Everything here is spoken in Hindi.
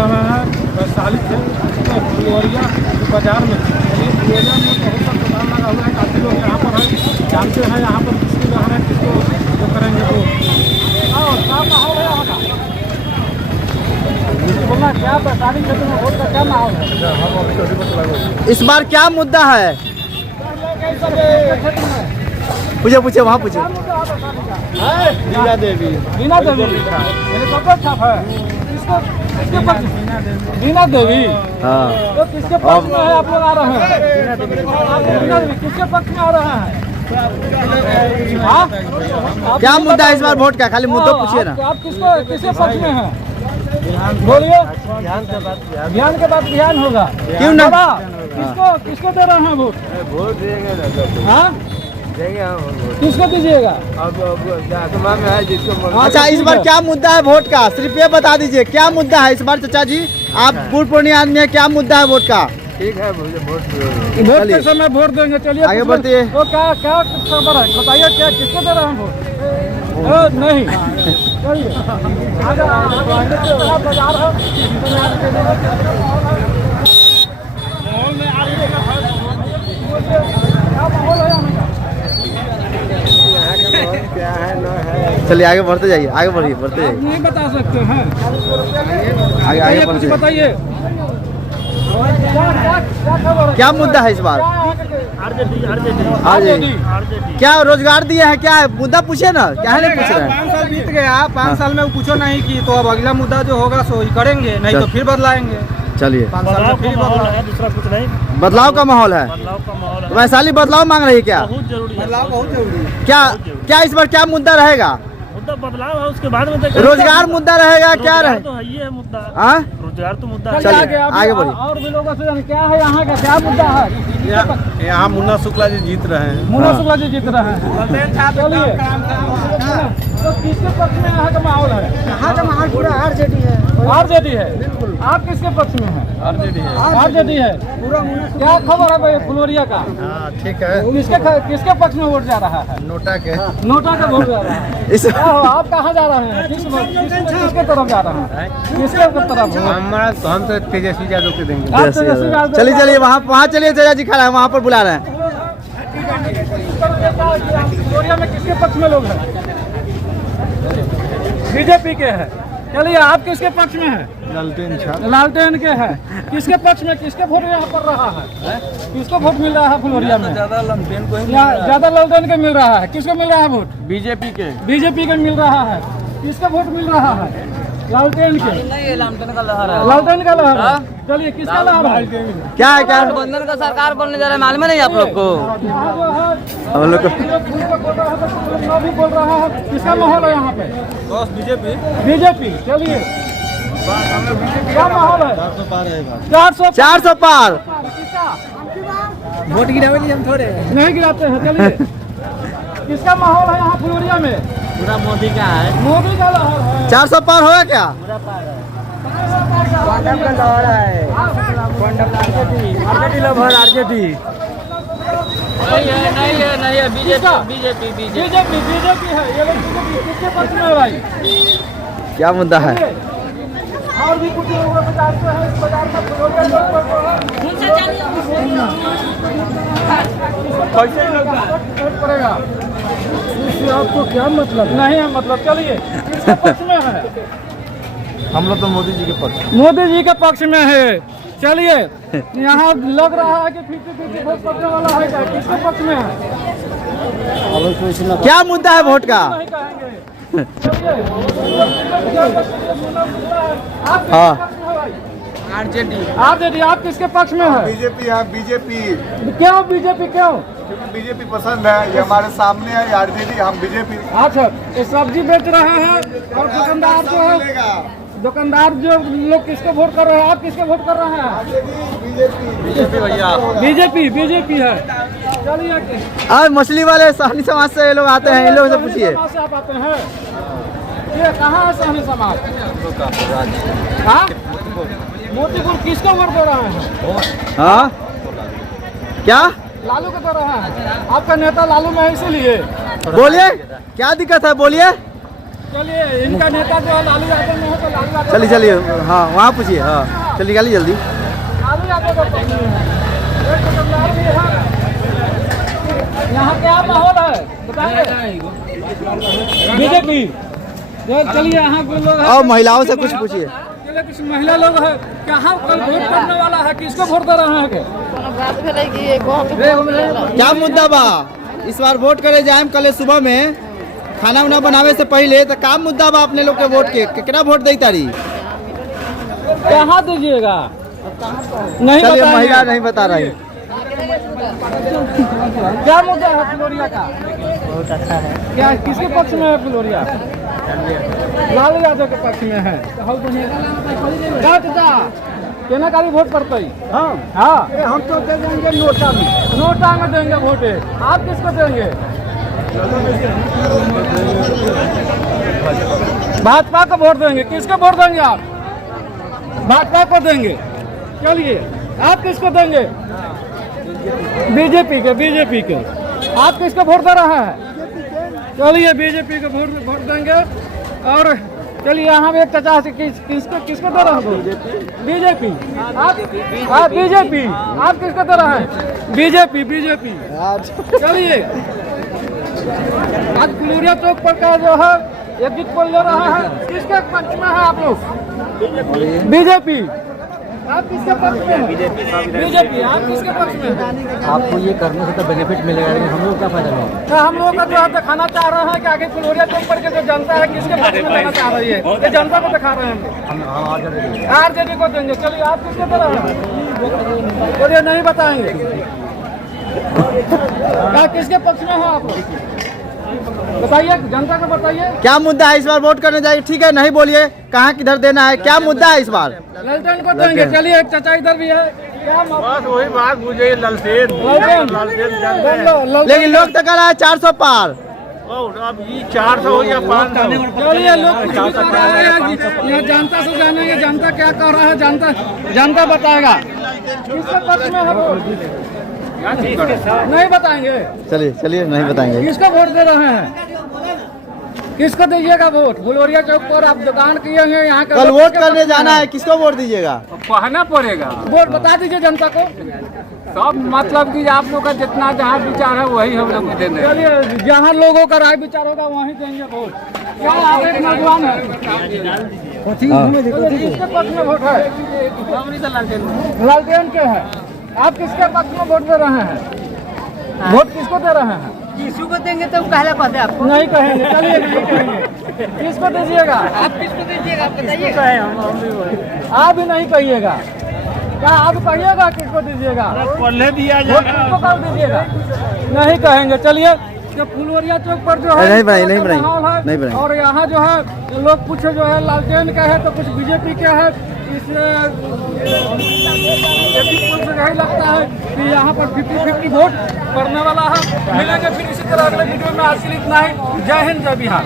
रहा है वैशाली से फुलवरिया बाजार में। फुलवरिया में बहुत सा दुकान लगा हुआ है, काफ़ी लोग यहाँ पर है, जानते हैं यहाँ पर किसकी जहाँ है, किसको जो करेंगे वो। क्या माहौल है यहाँ का? बोलना क्या वैशाली क्षेत्र में वोट का क्या माहौल है इस बार? क्या मुद्दा है? पूछे पूछे वहाँ पूछे। वीणा देवी हेलीकॉप्टर छाप है किसको? किसके पक्ष? वीणा देवी। हाँ, तो किसके पक्ष में है? आप लोग आ रहे हैं वीणा देवी किसके पक्ष में आ रहे हैं? क्या मुद्दा है इस बार वोट का? खाली मुद्दा पूछिए ना। आप किसको किसके पक्ष में हैं? बोलिए। ध्यान के बाद ध्यान होगा। क्यों ना? किसको किसको दे रहे हैं वोट? वोट देंगे ना सबको। हाँ देंगे हम वोट। किसको दीजिएगा? अब आत्मा में है जिसको। अच्छा, इस बार क्या मुद्दा है वोट का? सिर्फ ये बता दीजिए क्या मुद्दा है इस बार चाचा जी? आप बूढ़ पुरानी आदमी है, क्या मुद्दा है वोट का? ठीक है, मुझे वोट वोट के समय वोट देंगे। चलिए आगे बढ़ते। तो क्या क्या खबर है बताइए, क्या किसको दे रहे हैं वोट? नहीं चलिए बाजार है माहौल में आ रही है। क्या माहौल है क्या है न है। चलिए आगे बढ़ते जाइए, आगे बढ़िए, बढ़ते जाइए, नहीं बता सकते हैं। आगे आगे कुछ बढ़ते जाइए। बताइए क्या खबर है? क्या मुद्दा है इस बार? आरजेडी। क्या रोजगार दिए हैं? क्या है मुद्दा? पूछे ना, क्या है नहीं पूछ रहे हैं? 5 साल बीत गया, 5 साल में कुछ नहीं की, तो अब अगला मुद्दा जो होगा सो ही करेंगे, नहीं तो फिर बदलाएंगे। चलिए, 5 साल में फिर बदलाव, दूसरा कुछ नहीं। बदलाव का माहौल है। बदलाव का माहौल है, वैशाली बदलाव मांग रही है क्या? बहुत जरूरी है। बदलाव बहुत जरूरी है। क्या क्या इस बार क्या मुद्दा रहेगा? मुद्दा बदलाव है, उसके बाद में तो रोजगार मुद्दा रहेगा? क्या रोजगार रहे? तो है ही है मुद्दा। हाँ, रोजगार तो मुद्दा है। चलिए, आप आगे बढ़िए। और भी लोगों से जान क्या है यहाँ का क्या मुद्दा है? यहाँ मुन्ना शुक्ला जी जीत रहे हैं। मुन्ना शुक्ला जी जीत रहे हैं। चलिए, तो किसके पक्ष में यहाँ का माहौल है? यहाँ का माहौल पूरा आरजेडी है। आरजेडी है। आप किसके पक्ष में हैं? आरजेडी है। आरजेडी है। क्या खबर है भाई फुलवरिया का? ठीक है। किसके पक्ष में वोट जा रहा है? नोटा के। नोटा का वोट जा रहा है। इस क्या हो, आप कहाँ जा रहे हैं? किसके तरफ जा रहे हैं? किसके तरफ? हमारा तो हम तो तेजस्वी यादव के देंगे। आप तेजस्वी यादव। चलिए चलिए, वहाँ चलिए, चाचा जी खड़ा है, वहाँ पर बुला रहे हैं। फुलवरिया में किसके पक्ष में लोग हैं? बीजेपी के हैं। चलिए, आप किसके पक्ष में हैं? लालटेन के हैं। किसके पक्ष में? किसके वोट यहाँ पर रहा है? किसको वोट मिल रहा है फुलवरिया में? ज्यादा लालटेन को ही ज्यादा लालटेन के मिल रहा है। किसको मिल रहा है वोट? बीजेपी के। बीजेपी के मिल रहा है। किसका वोट मिल रहा है? लालटेन के। लालटेन का लहर है। लालटेन का लहर है। चलिए, किसका लहर है? क्या है? क्या गठबंधन का सरकार बनने जा रहा है, मालूम नहीं आप लोग को? यहाँ जो है हम लोग को भी बोल रहा है। किसका माहौल है यहाँ पे? बीजेपी। बीजेपी। चलिए, क्या माहौल है? 400 पार। वोट गिरावे हम थोड़े। नहीं गिराते हैं। चलिए, किसका माहौल है यहाँ फुलवरिया में? पूरा मोदी का है। मोदी का लहर है। 400 पार होगा क्या? क्वांटम का लहर है। आरजेडी लहर, आरजेडी। नहीं है बीजेपी बीजेपी है। ये लोग बीजेपी किसके पक्ष में है भाई? क्या मुद्दा है? और भी कुछ लोगों को जानते हैं इस बाजार का फुलवरिया लोग कैसे पड़ेगा? इससे आपको क्या मतलब? नहीं है मतलब। चलिए, किसके पक्ष में है? हम लोग तो मोदी जी के पक्ष। मोदी जी के पक्ष में है। चलिए, यहाँ लग रहा है कि 50-50 वोट पड़ने वाला है। क्या किसके पक्ष में है? क्या मुद्दा है वोट का? नहीं कहेंगे। हाँ, आरजेडी। आप किसके पक्ष में है? बीजेपी है। बीजेपी क्यों बीजेपी? क्यों? बीजेपी पसंद है, ये हमारे सामने है। आरजेडी, हम बीजेपी। अच्छा, ये सब्जी बेच रहा है और दुकानदार जो है, दुकानदार जो लोग किसको वोट कर रहे हैं? आप किसको वोट कर रहे हैं? बीजेपी भैया। बीजेपी है। चलिए, और मछली वाले सहनी समाज से ये लोग आते हैं, इन लोगों से पूछिए। समाज से आप आते हैं? ये कहाँ है सहनी समाज? हाँ, मोतीपुर। किसको वोट दे रहे हैं? हाँ, क्या लालू को दे रहे हैं। आपका नेता लालू में है, इसीलिए। बोलिए, क्या दिक्कत है? बोलिए। चलिए इनका नेता जो है लालू यादव में है तो लालू यादव चलिए चलिए, हाँ वहाँ पूछिए, हाँ चलिए निकालिए जल्दी। लालू यादव का पक्ष में है। एक दुकानदार भी है। यहाँ क्या माहौल है बताइए। बीजेपी चलिए यहाँ के लोग हैं। और महिलाओं से कुछ पूछिए। चलिए कुछ महिला लोग हैं, कहाँ कल वोट करने वाला है, किसको वोट दे रहे हैं? क्या मुद्दा बा इस बार वोट करे जाए कल सुबह में खाना उना बनावे से पहले, तो का मुद्दा बा अपने लोग के वोट के कितना वोट दी तारी? कहाँ दीजिएगा नहीं चलिए बताएंगे। महिला नहीं बता रही। क्या मुद्दा है फ्लोरिया का? बहुत अच्छा है। क्या किसके पक्ष में है फ्लोरिया? लालू यादव के पक्ष में है। केना कारी वोट पड़ते? हाँ हम तो दे देंगे नोटा में। नोटा में देंगे वोट। आप किसको देंगे? भाजपा को वोट देंगे। किसको वोट देंगे आप? भाजपा को देंगे। चलिए आप किसको देंगे? बीजेपी के। बीजेपी के। आप किसको वोट दे रहे हैं? चलिए बीजेपी को वोट देंगे। और चलिए यहाँ भी एक चाचा से किसको दे रहे हैं? बीजेपी। आप बीजेपी। आप किसको दे रहे हैं? बीजेपी। बीजेपी। चलिए आज फ्लोरिया चौक पर का जो है एग्जिट पोल ले रहा है, किसके पक्ष में है आप लोग? बीजेपी। आप किसके पक्ष में? बीजेपी। आप किसके पक्ष में? आपको ये करने से तो बेनिफिट मिलेगा, लेकिन हम लोग क्या फायदा लेंगे? तो हम लोग का जो है दिखाना चाह रहे हैं कि आगे फ्लोरिया चौक पर के जो जनता है किसके पक्ष में देना चाह रही है, ये जनता को दिखा रहे हैं हम आरजेडी को देंगे। चलिए आप किसको दे रहे हैं? चलिए नहीं बताएंगे। क्या किसके पक्ष में है आप लोग? बताइए जनता को बताइए। क्या मुद्दा है इस बार वोट करने जाएगी? ठीक है नहीं बोलिए कहाँ किधर देना है, क्या मुद्दा है इस बार? ललटेन को देंगे। चलिए एक चाचा इधर भी है। क्या बस वही बात मुझे ललटेन लेकिन लोग तो कह रहा है 400 पार। अब ये 400 हो या 500। चलिए लोग कुछ भी कह रहे हैं, यहाँ जनता से जानेंगे जनता क्या कह रहा है। जनता बताएगा किसके पक्ष में है वोट। नहीं बताएंगे। चलिए चलिए नहीं बताएंगे। किसको वोट दे रहे हैं? किसको दीजिएगा वोट? फ्लोरिया चौक पर आप दुकान किए हैं, यहाँ का कल वोट करने जाना है, किसको वोट दीजिएगा? कहना पड़ेगा। वोट बता दीजिए जनता को। सब मतलब कि आप लोग का जितना जहाँ विचार है वही हम लोग देंगे। चलिए जहाँ लोगों का राय विचार होगा वहीं देंगे वोट। क्या आप एक नौजवान है? किसके पक्ष में वोट है? लालटेन के है। आप किसके पक्ष में वोट दे रहे हैं? वोट किसको दे रहे हैं? किसी को देंगे तो कहला कहते आपको नहीं कहेंगे। चलिए नहीं कहेंगे। किसको दीजिएगा? आप किसको दीजिएगा आप बताइए। आप भी नहीं कहिएगा। क्या आप कहिएगा किसको दीजिएगा? पहले दिया वोट किसको कर दीजिएगा? नहीं कहेंगे। चलिए फुलवरिया चौक पर जो है नहीं बनाई, नहीं बनाई, माहौल है। नहीं बनाई। और यहाँ जो है लोग कुछ जो है लालटेन का है तो कुछ बीजेपी के है। इससे यही लगता है कि यहाँ पर 50-50 वोट पड़ने वाला है। मिलेंगे फिर इसी तरह अगले वीडियो में। आज के लिए इतना ही। जय हिंद जय बिहार।